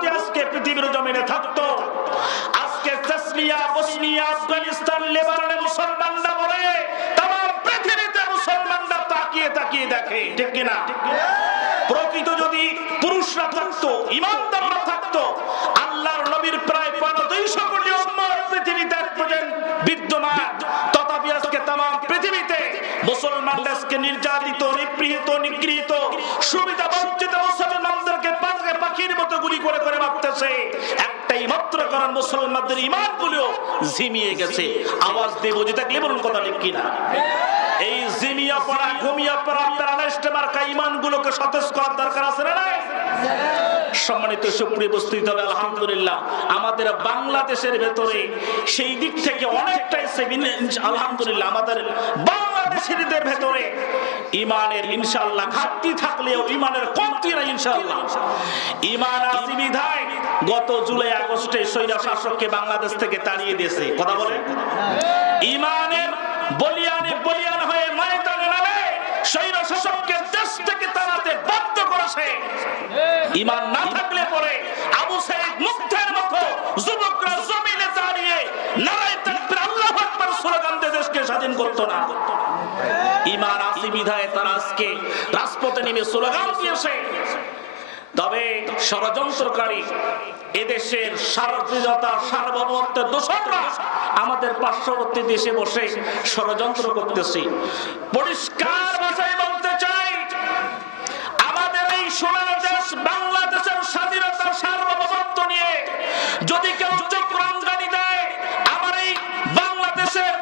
যদি আজকে পৃথিবীর জমিনে থাকতো, আজকে চেচনিয়া, বসনিয়া, আফগানিস্তান, লেবাননে মুসলমানরা মরে তাম পৃথিবীতে মুসলমানরা তাকিয়ে তাকিয়ে দেখে, ঠিক কিনা? প্রকৃত যদি পুরুষরা থাকতো, ইমানদাররা থাকতো, আল্লাহর নবীর প্রায় 250 কোটি উম্মত পৃথিবীতে বিদ্যমান, তথাপি আজকে তাম পৃথিবীতে মুসলমানরা আজকে নির্যাতিত, নিপীড়িত, নিগৃহীত, সুবিধা বঞ্চিত মুসলমানদেরকে পাখির মতো গুলি করে করে মারতেছে। একটাই মাত্র কারণ, মুসলমানদের ঈমানগুলো ঝিমিয়ে গেছে। আওয়াজ দিয়ে বুঝে থাকলে বলুন, কথা ঠিক কিনা? এই জিমিয়া পড়া, ঘুমিয়া পড়া, প্যারালাইজড মার্কা ঈমানগুলোকে সতেজ করার দরকার আছে না? সম্মানিত সুপ্রিয় উপস্থিতি, তবে আলহামদুলিল্লাহ আমাদের বাংলাদেশের ভেতরে সেই দিক থেকে অনেকটাই আলহামদুলিল্লাহ আমাদের বাংলাদেশিদের ভেতরে ঈমানের ইনশাআল্লাহ ঘাটতি থাকলেও ঈমানের কমতি নাই ইনশাআল্লাহ। ঈমান আছে বিধায় গত জুলাই আগস্টে স্বৈর শাসককে বাংলাদেশ থেকে তাড়িয়ে দিয়েছে। কথা বলে ঈমানের বলিয়ান হয়ে ময়দানে নামে স্বৈর শাসককে দেশ থেকে তাড়াতে বাধ্য করেছে। ঈমান না থাকলে পরে আবু সাঈদ মুগ্ধের মতো যুবকরা জমিনে দাঁড়িয়ে নারায়ে তাকবীর, আল্লাহু আকবার স্লোগান দিয়ে দেশকে স্বাধীন করতো না। ঈমান আছে বিধায় তারা আজকে রাজপথে নেমে স্লোগান দিয়েছে। তবে ষড়যন্ত্রকারী এদেশের স্বাধীনতা, সার্বভৌমত্বের দোসররা আমাদের পার্শ্ববর্তী দেশে বসে ষড়যন্ত্র করতেছে। পরিষ্কার ভাষায় বলতে চাই, আমাদের এই সোনার দেশ বাংলাদেশের স্বাধীনতা, সার্বভৌমত্ব নিয়ে যদি কেউ চক্রাঙ্গানি দেয়, আমার এই বাংলাদেশের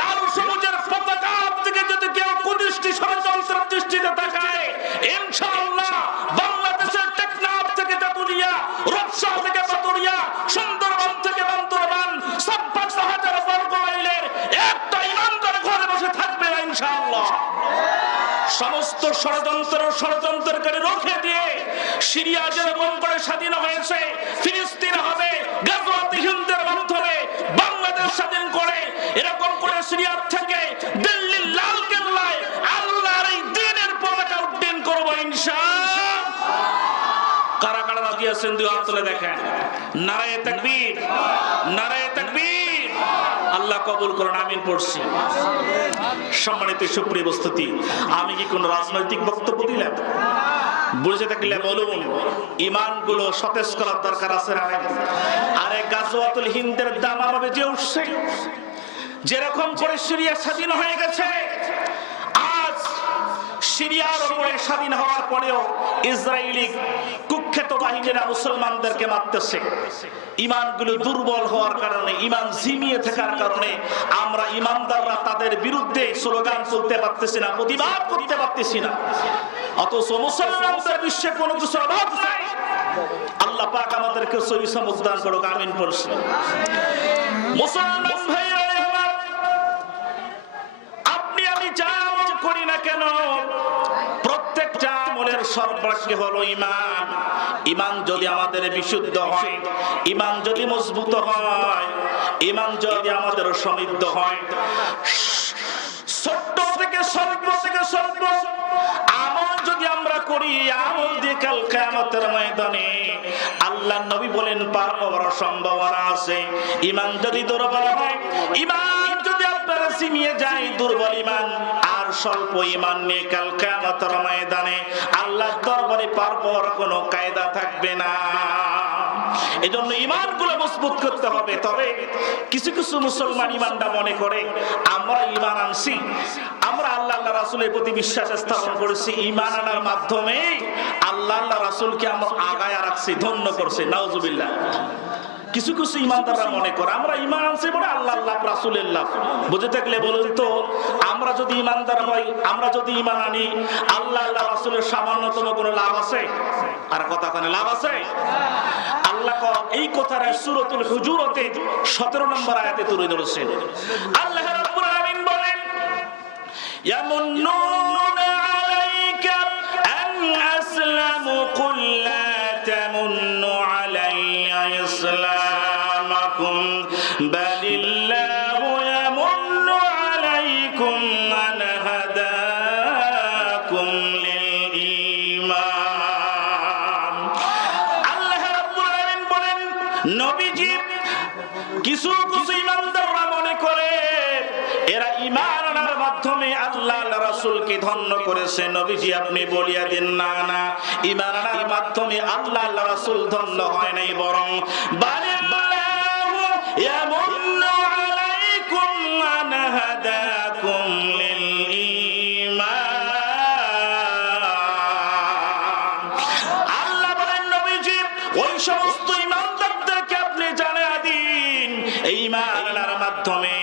লাল সবুজের পতাকা থেকে যদি কেউ কুদৃষ্টি ষড়যন্ত্রের দৃষ্টিতে তাকায়, ইনশাআল্লাহ বাংলাদেশের টেকনাফ থেকে তেতুলিয়া, রূপসা থেকে পাতুরিয়া, সুন্দরবন থেকে বান্দরবান 56,000 বর্গ মাইলের একটা ইমানদার ঘরে বসে থাকবে না ইনশাআল্লাহ। সমস্ত ষড়যন্ত্রকারী রুখে দিয়ে সিরিয়া যেরকম করে স্বাধীন হয়েছে, ফিলিস্তিন হবে গাজওয়াতে হিন্দের মাধ্যমে বাংলাদেশ স্বাধীন করে, এরকম করে সিরিয়া থেকে দিল্লির লাল কেল্লায় আল্লাহর এই দ্বীনের পতাকা উড্ডীন করব ইনশাআল্লাহ। কারা কারা রাজি আছেন দুই হাত তুলে দেখেন। নারায়ে তাকবীর, নারায়ে তাকবীর। আল্লাহ কবুল করুন, আমিন পড়ছি। সম্মানিত সুপ্রিয় উপস্থিতি, আমি কি কোন রাজনৈতিক বক্তব্য দিলাম? বুঝে থাকলে বলুন, ঈমানগুলো সতেজ করার দরকার আছে না? আরে গাজওয়াতুল হিন্দের দাম আমাবে যে উঠছে, যেরকম করে সিরিয়া স্বাধীন হয়ে গেছে, আজ সিরিয়ার উপরে স্বাধীন হওয়ার পরেও ইসরায়েলি কুখ্যাত বাহিনীরা মুসলমানদেরকে মারতেছে। ঈমানগুলো দুর্বল হওয়ার কারণে, ঈমান ঝিমিয়ে থাকার কারণে আমরা ঈমানদাররা তাদের বিরুদ্ধে স্লোগান তুলতে পারতেছি না, প্রতিবাদ করতে পারতেছি না। অথচ মুসলমানদের বিশ্বে কোনো কিছু অভাব নাই। আল্লাহ পাক আমাদেরকে সহি সমঝ দান করুক, আমিন পড়ছি। মুসলমান ভাইরা আমার, আপনি আমি যা আমল করি না কেন, প্রত্যেকটা আমলের সর্বাগ্রে হলো ঈমান। ঈমান যদি আমাদের বিশুদ্ধ হয়, ঈমান যদি মজবুত হয়, ঈমান যদি আমাদের সমৃদ্ধ হয়, ছোট্ট থেকে সর্ব আমল যদি আমরা করি, আমল দিয়ে কাল কিয়ামতের ময়দানে আল্লাহর নবী বলেন পার হওয়ার সম্ভাবনা আছে। ঈমান যদি দুর্বল হয়, ঈমান যদি আপনার ঝিমিয়ে যায়, দুর্বল ঈমান আর স্বল্প ঈমান নিয়ে কাল কিয়ামতের ময়দানে আল্লাহর দরবারে পার হওয়ার কোনো কায়দা থাকবে না। এজন্য ঈমানগুলো মজবুত করতে হবে। তবে কিছু কিছু মুসলমান ঈমানটা মনে করে আমরা ঈমান আনছি, আমরা আল্লাহ রাসূলের প্রতি বিশ্বাস স্থাপন করেছি, ঈমান আনার মাধ্যমে আল্লাহ রাসূলকে আমরা আগায় রাখছি, ধন্য করছি। নাউজুবিল্লাহ। কিছু কিছু ঈমানদাররা মনে করে আমরা ঈমান আনছি বলে আল্লাহ রাসূলের লাভ। বুঝে থাকলে বলুন তো, আমরা যদি ঈমানদার হই, আমরা যদি ঈমান আনি, আল্লাহ রাসূলের সামান্যতম কোনো লাভ আছে? আর কথা কানে লাভ আছে? আল্লাহ এই কথাটা সূরাতুল হুজুরাতে 17 নম্বর আয়াতে তুলে ধরেছেন। আল্লাহ রাব্বুল আলামিন বলেন, ইয়ামুন্নুনা আলাইকা আন আসলামু কুল লা তামুন্নু আলাইয়া ইসলামাকুম বালিল্লাহু ইয়ামুন্নু আলাইকুম মান হাদাকুম লিল ঈমান। আল্লাহ রাব্বুল নবীজি কিছু কিছু ইমানদাররা মনে করে এরা ঈমান আনার মাধ্যমে আল্লাহ রাসূলকে ধন্য করেছে। নবীজি আপনি বলিয়া দিন, না না, ঈমান আনার মাধ্যমে আল্লাহ রাসূল ধন্য হয় নাই, বরং বালিল্লাহু ইয়ামুন্নু আলাইকুম আন হাদাকুম লিল ঈমান। আল্লাহ বলেন নবীজি ওই সমস্ত ঈমানদারদেরকে আপনি জানিয়ে দিন এই ঈমান আনার মাধ্যমে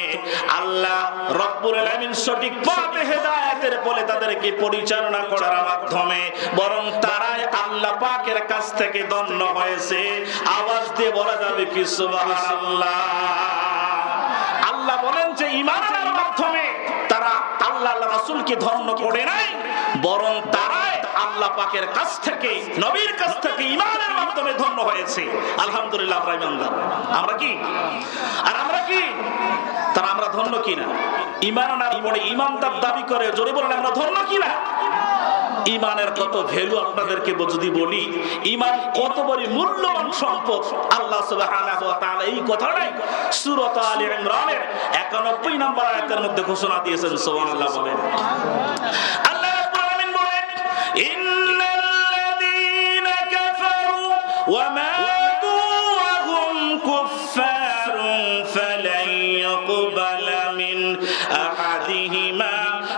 আল্লাহ রব্বুল আলামিন সঠিক পথে হেদায়েতের বলে তাদেরকে পরিচালনা করার মাধ্যমে বরং তারাই আল্লাহ পাকের কাছ থেকে ধন্য হয়েছে। আওয়াজ দিয়ে বলা যাবে কি সুবহানাল্লাহ। আল্লাহ বলেন যে ঈমান আনার মাধ্যমে তারা আল্লাহ রাসূলকে ধন্য করে নাই, বরং তারাই আল্লাহ পাকের কাছ থেকে নবীর কাছ থেকে ঈমানের মাধ্যমে ধন্য হয়েছে। আলহামদুলিল্লাহ আমরা ঈমানদার। আমরা কি? আর আমরা কি? তারা আমরা ধন্য কিনা? ঈমান আনার পরে ঈমানদার দাবি করে, জোরে বলেন আমরা ধন্য কিনা? ঈমানের কত ভ্যালু আপনাদেরকে যদি বলি, ঈমান কত বড় মূল্যবান সম্পদ। আল্লাহ সুবহানাহু ওয়া তাআলা এই কথাটাই সূরা আলে ইমরানের 91 নম্বর আয়াতের মধ্যে ঘোষণা দিয়েছেন। সুবহানাল্লাহ বলেন। আল্লাহ রাব্বুল আলামিন বলেন, ইন্নাল্লাযীনা কাফারু ওয়া মাতু ওয়া হুম কুফফারুন ফালান ইয়াকবালা মিন আহাদিহিমা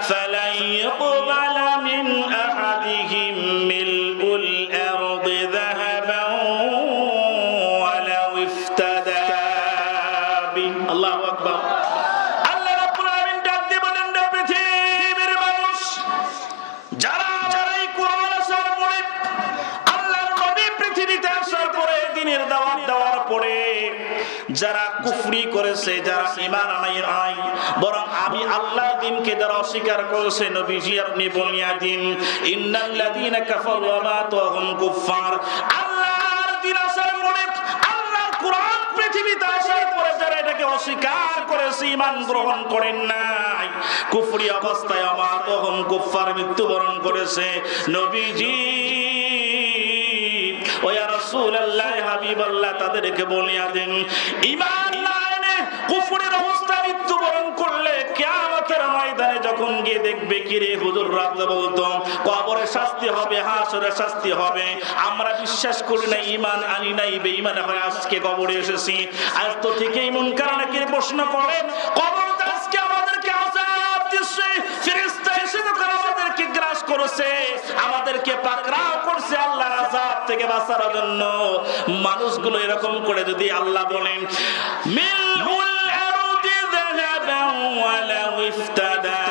ফালান ইয়াকবালা মিন আহাদিহিম মিলউল আরদি যাহাবান ওয়ালাউ ইফতাদা বিহি। আল্লাহু আকবার। আল্লাহ রাব্বুল আলামিন ডাক দিয়ে বলেন, পৃথিবীর মানুষ যারা এই কোরআন আসার পরে আল্লাহর নবী পৃথিবীতে আসার পরে দ্বীনের দাওয়াত দেওয়ার পরে যারা কুফরি করেছে, যারা ঈমান আনায় নাই, বরং আমি আল্লাহর দ্বীনকে যারা অস্বীকার করেছে, নবীজি আপনি বলিয়া দিন, ইন্নাল্লাযীনা কাফারু ওয়া মাতু ওয়া হুম কুফফার। আল্লাহর দ্বীন আসার পরে আল্লাহর কোরআন পৃথিবীতে আসার পরে যারা এটাকে অস্বীকার করেছে, ঈমান গ্রহণ করেন নাই, কুফরি অবস্থায় ওয়া মাতু ওয়া হুম কুফফার মৃত্যুবরণ করেছে, নবীজি ও ইয়া রাসূলুল্লাহ হাবিবাল্লাহ তাদেরকে বলিয়া দেন, ঈমান না এনে কুফরের অবস্থায় মৃত্যুবরণ করলে কিয়ামতের ময়দানে যখন গিয়ে দেখবে কি রে হুজুর রাতে বলতো কবরে শাস্তি হবে, হাসরে শাস্তি হবে, আমরা বিশ্বাস করি না, ঈমান আনি নাই, বেঈমান হয়ে আজকে কবরে এসেছি। আজ তো ঠিকই মুনকার নাকির প্রশ্ন করে, কবরটা আজকে আমাদেরকে আযাব দিচ্ছে, ফেরেশতা এসে তো আমাদেরকে গ্রাস করেছে, আমাদেরকে পাকড়াও করছে আল্লাহর আযাব থেকে বাঁচার জন্য। মানুষগুলো এরকম করে যদি আল্লাহ বলেন মিলউল আরদি যাহাবান ওয়ালাউ ইফতাদা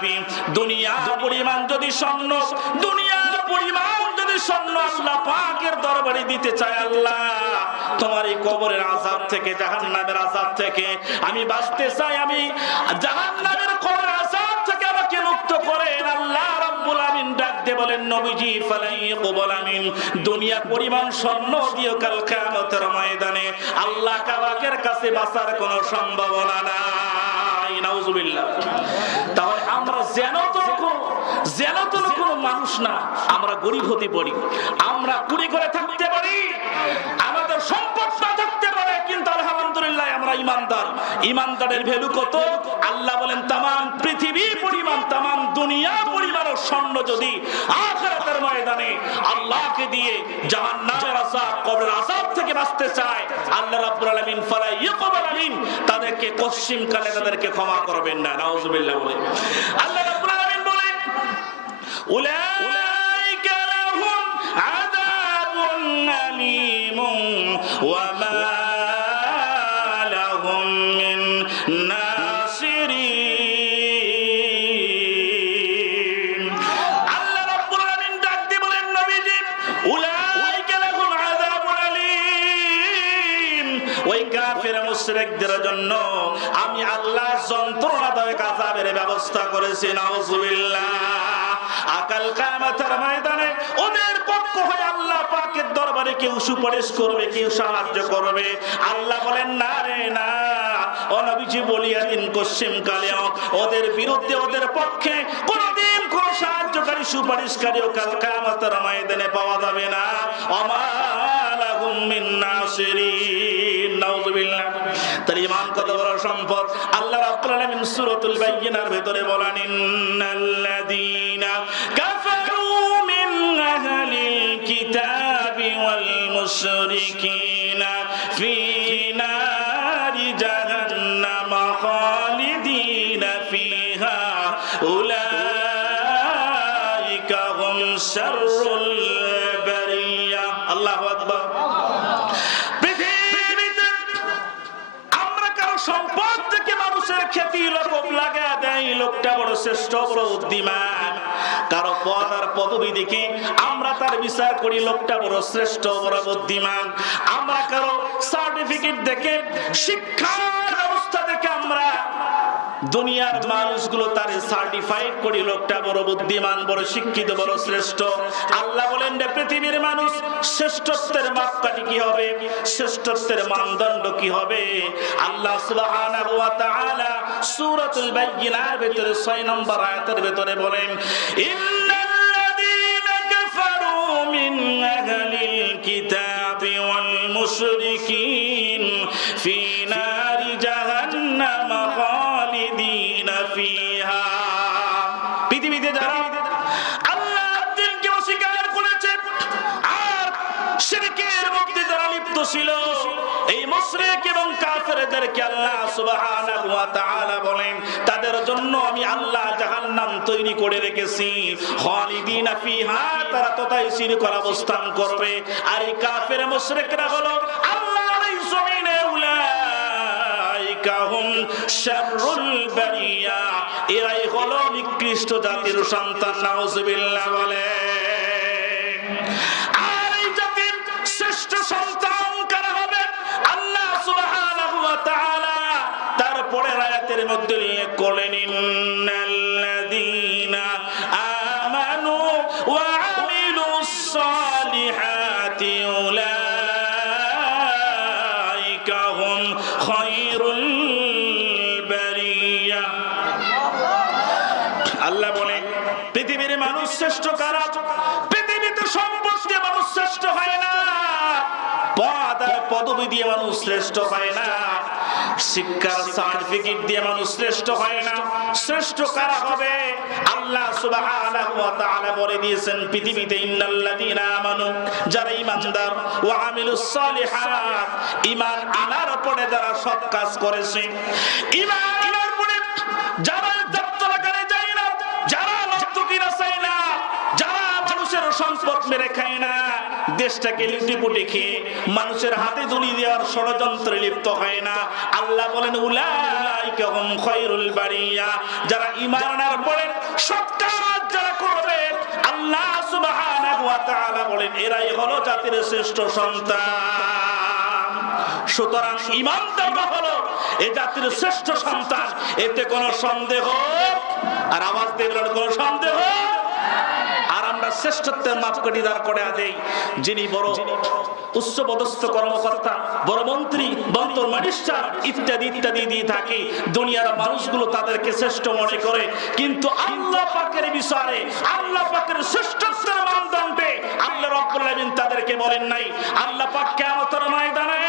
বি, দুনিয়ার পরিমাণ যদি স্বর্ণ, দুনিয়ার পরিমাণ যদি স্বর্ণ আল্লাহ পাকের দরবারে দিতে চায়, আল্লাহ তোমার এই কবরের আযাব থেকে, জাহান্নামের আযাব থেকে আমি বাঁচতে চাই, আমি জাহান্নামের কবরের আযাব থেকে আমাকে মুক্ত করেন। আল্লাহ রাব্বুল আলামিন ডাক দিয়ে বলেন, নবীজি ফালাই ইয়াকবালা মিন, দুনিয়া পরিমাণ স্বর্ণ দিও কাল কিয়ামতের ময়দানে আল্লাহ পাকের কাছে বাঁচার কোনো সম্ভাবনা নাই। নাউজুবিল্লাহ। তাহলে আমরা যেন তো কোনো মানুষ না, আমরা গরিব হতে পারি, আমরা কুড়ি করে থাকতে পারি, আমাদের সম্পদ না থাকতে পারে, কিন্তু আলহামদুলিল্লাহ আমরা ঈমানদার। ঈমানদারের ভ্যালু কত? আল্লাহ বলেন তামাম পৃথিবী পরিমাণ, তামাম দুনিয়া পরিমাণ স্বর্ণ যদি আখিরাতের ময়দানে আল্লাহকে দিয়ে জাহান্নামের আযাব, কবরের আযাব থেকে বাঁচতে চায়, আল্লাহ রাব্বুল আলামিন ফালা ইয়াকবাল মিন, তাদেরকে কশিম কালে তাদেরকে ক্ষমা করবেন না। নাউজুবিল্লাহ বলে আল্লাহ রাব্বুল আলামিন বলেন, উলাইকা লাহুম আযাবুন আলীমুন ওয়া মা লাহুম মিন নাসিরিন। আল্লাহ রাব্বুল আলামিন ডাক দিয়ে বলেন, নবীজি উলাইকা লাহুম আযাবুন আলীম, ওই কাফের মুশরিকদের জন্য আমি আল্লাহ যন্ত্রণাদায়ক আযাবের ব্যবস্থা করেছি। নাউজুবিল্লাহ। আকাল কিয়ামতের ময়দানে ওদের পক্ষ হয়ে আল্লাহ পাকের দরবারে কেউ সুপারিশ করবে, কেউ সাহায্য করবে। আল্লাহ বলেন, না রে না, ও নবীজি বলিয়া দিন কশিম কালেও ওদের বিরুদ্ধে, ওদের পক্ষে কোনদিন কোন সাহায্যকারী, সুপারিশকারী ও কাল কিয়ামতের ময়দানে পাওয়া যাবে না। ওয়া মা লাহুম মিন নাসিরিন। নাউযুবিল্লাহ। তার ঈমান কত বড় সম্পদ। আল্লাহ রাব্বুল আলামিন সূরাতুল বাইয়িনার ভিতরে বলেন, ইন্নাল্লাযীনা কাফারু মিন আহলিল কিতাবি ওয়াল মুশরিকিনা ফি নারি জাহান্নাম খালিদিনা ফিহা উলাইকা হুম শাররুল বারিয়া। আল্লাহু আকবার। পৃথিবীতে আমরা কারো সম্পদ থেকে মানুষের খ্যাতি লোক লাগা দেয়, লোকটা বড় শ্রেষ্ঠ, বড় বুদ্ধিমান। কারো পদ আর পদবি দেখে আমরা তার বিচার করি, লোকটা বড় শ্রেষ্ঠ, বড় বুদ্ধিমান। আমরা কারো সার্টিফিকেট দেখে, শিক্ষার ব্যবস্থা দেখে আমরা দুনিয়ার মানুষগুলো তার সার্টিফাইড করি, লোকটা বড় বুদ্ধিমান, বড় শিক্ষিত, বড় শ্রেষ্ঠ। আল্লাহ বলেন রে পৃথিবীর মানুষ শ্রেষ্ঠত্বের মাপকাঠি কি হবে, শ্রেষ্ঠত্বের মানদণ্ড কি হবে? আল্লাহ সুবহানাহু ওয়া তাআলা সূরাতুল বাইয়িনার ভিতরে 6 নম্বর আয়াতের ভিতরে বলেন, ইন্নাল্লাযীনা কাফারু মিন আহলিল কিতাবি ওয়াল মুশরিকিন ফি নারি জাহান্নাম খালিদিনা ফিহা। পৃথিবীতে যারা আল্লাহর দ্বীনকে অস্বীকার করেছে আর শিরকের মধ্যে যারা লিপ্ত ছিল, এই মুশরিক এবং কাফেরদেরকে আল্লাহ সুবহানাহু ওয়া তাআলা বলেন, তাদের জন্য আমি আল্লাহ জাহান্নাম তৈরি করে রেখেছি, খালিদিনা ফিহা, তারা তথায় চিরকাল অবস্থান করবে। আর এই কাফের মুশরিকরা হলো আল্লাহর এই জমিনে উলাইকা হুম শাররুল বারিয়া, এরাই হলো নিকৃষ্ট জাতির সন্তান। নাউযুবিল্লাহ বলেন। আর এই জাতির শ্রেষ্ঠ সন্তান কারা হবে? আল্লাহ সুবহানাহু ওয়া তাআলা তারপরে আয়াতের মধ্যে উল্লেখ করলেন, ইন্নাল্লাযীনা আমানু ওয়া আমিলুস সালিহাতি উলাইকা হুম খায়রুল বারিয়া। আল্লাহ বলেন পৃথিবীর মানুষ শ্রেষ্ঠ কারা? পৃথিবীতে সম্পদ দিয়ে মানুষ শ্রেষ্ঠ হয় না, পদ আর পদবি দিয়ে মানুষ শ্রেষ্ঠ হয় না, শিক্ষার সার্টিফিকেট দিয়ে মানুষ শ্রেষ্ঠ হয় না। শ্রেষ্ঠ কারা হবে? আল্লাহ সুবহানাহু ওয়া তাআলা বলে দিয়েছেন পৃথিবীতে, ইন্নাল্লাযীনা আমানু, যারা ঈমানদার, ওয়া আমিলুস সালিহাত, ঈমান আনার পরে যারা সৎ কাজ করেছে, ঈমান আনার পরে যারা যাত্রাকারে যায় না, যারা লক্ষ্যকিরা চায় না, যারা মানুষের সম্পদ মেরে খায় না, দেশটাকে লুটিপুটি খেয়ে মানুষের হাতে তুলি দেওয়ার ষড়যন্ত্রে লিপ্ত হয় না, আল্লাহ বলেন উলাইকা হুম খায়রুল বারিয়া, যারা ঈমান আনার পরে সৎ কাজ যারা করবে, আল্লাহ সুবহানাহু ওয়া তাআলা বলেন এরাই হলো জাতির শ্রেষ্ঠ সন্তান। সুতরাং ঈমানদার হলো এই জাতির শ্রেষ্ঠ সন্তান, এতে কোনো সন্দেহ, আর আওয়াজ দিয়ে বলেন কোনো সন্দেহ। আর আমরা শ্রেষ্ঠত্বের মাপকাঠি দাঁড় করে দেই, যিনি বড় উচ্চপদস্থ কর্মকর্তা, বড় মন্ত্রী, বন্দর ম্যাজিস্ট্রেট ইত্যাদি ইত্যাদি দিয়ে থাকে, দুনিয়ার মানুষগুলো তাদেরকে শ্রেষ্ঠ মনে করে। কিন্তু আল্লাহ পাকের বিচারে, আল্লাহ পাকের শ্রেষ্ঠত্বের মানদণ্ডে আল্লাহ রাব্বুল আলামিন তাদেরকে বলেন নাই। আল্লাহ পাক কিয়ামতের ময়দানে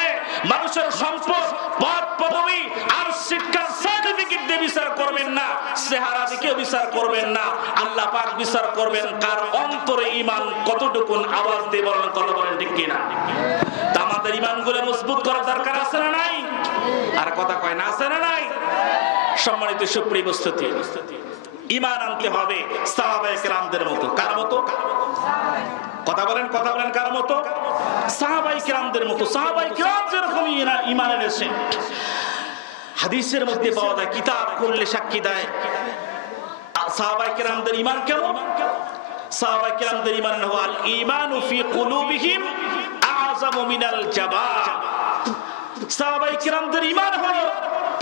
মানুষের সম্পদ, পদ, পদবি আর শিক্ষার সার্টিফিকেট দিয়ে বিচার করবেন না, চেহারা দেখে বিচার করবেন না। আল্লাহ পাক বিচার করবেন কার অন্তরে ঈমান কতটুকু। আওয়াজ দিয়ে বলেন, কথা বলেন ঠিক কিনা? তা আমাদের ঈমানগুলো মজবুত করার দরকার আছে না নাই? আর কথা কয় না, আছে না নাই? সম্মানিত সুপ্রিয় উপস্থিতি, ঈমান আনতে হবে সাহাবায়ে কেরামদের মতো। কার মতো? কথা বলেন, কথা বলেন, কার মতো? সাহাবায়ে কেরামদের মতো। সাহাবায়ে কেরাম যেরকম ঈমান এনেছেন, হাদিসের মধ্যে পাওয়া যায়, কিতাব খুললে সাক্ষী দেয় সাহাবায়ে কেরামদের ঈমান কেমন। সাহাবায়ে কেরামদের ঈমান হলো আল ঈমানু ফি কুলুবিহিম আযামু মিনাল জাবাল। সাহাবায়ে কেরামদের ঈমান হলো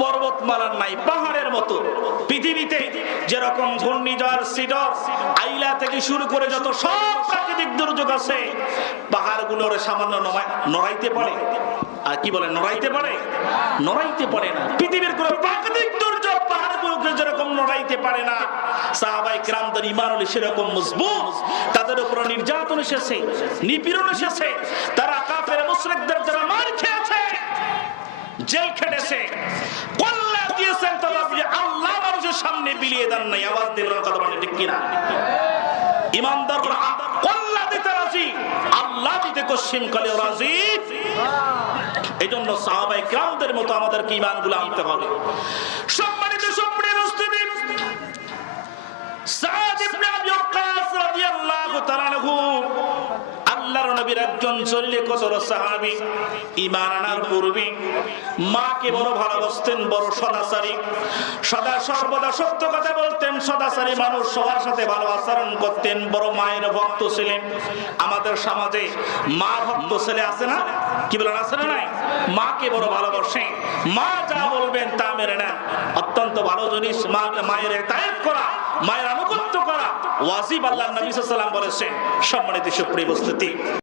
পর্বতমালার নাই, পাহাড়ের মতো। পৃথিবীতে যেরকম ঘূর্ণিঝড়, সিডর, আইলা থেকে শুরু করে যত সব প্রাকৃতিক দুর্যোগ আছে, পাহাড়গুলোর সামান্য নড়াইতে পারে। আর কি বলে, নড়াইতে পারে? নড়াইতে পারে না। পৃথিবীর কোন প্রাকৃতিক দুর্যোগ পাহাড়গুলোকে যেরকম নড়াইতে পারে না, সাহাবায়ে কেরামদের ঈমান হলো সেরকম মজবুত। তাদের উপর নির্যাতন এসেছে, নিপীড়ন এসেছে, তারা কাফের মুশরিকদের যারা মার খেয়েছে, জেল খেটেছে, কল্লা দিয়েছেন, তথাপি আল্লাহ মানুষের সামনে বিলিয়ে দেন নাই। আওয়াজ দিল কথা বলে ঠিক কিনা? ইমানদাররা কল্লা দিতে রাজি, আল্লাহ দিতে কসিম কালে রাজি। এইজন্য সাহাবায়ে কিরামদের মতো আমাদেরকে ঈমানগুলো আনতে হবে। সম্মানিত সুপ্রিয় উপস্থিতি, সাদ ইবনে আবি ওয়াক্কাস রাদিয়াল্লাহু তাআলা আনহু আল্লাহর নবীর একজন জলিল-কদর সাহাবী। ঈমান আনার পূর্বে মাকে বড় ভালোবাসতেন, বড় সদাচারী, সদা সর্বদা সত্য কথা বলতেন, সদাচারী মানুষ, সবার সাথে ভালো আচরণ করতেন, বড় মায়ের ভক্ত ছিলেন। আমাদের সমাজে মা ভক্ত ছেলে আছে না? কি বলেন, আছে না নাই? মাকে বড় ভালোবাসে, মা যা বলবেন তা মেনে নেন। অত্যন্ত ভালো জিনিস মায়ের ইতাআত করা, মায়ের আনুগত্য করা ওয়াজিব, আল্লাহর নবী সাল্লাল্লাহু আলাইহি ওয়াসাল্লাম বলেছেন। সম্মানিত সুপ্রিয় উপস্থিতি,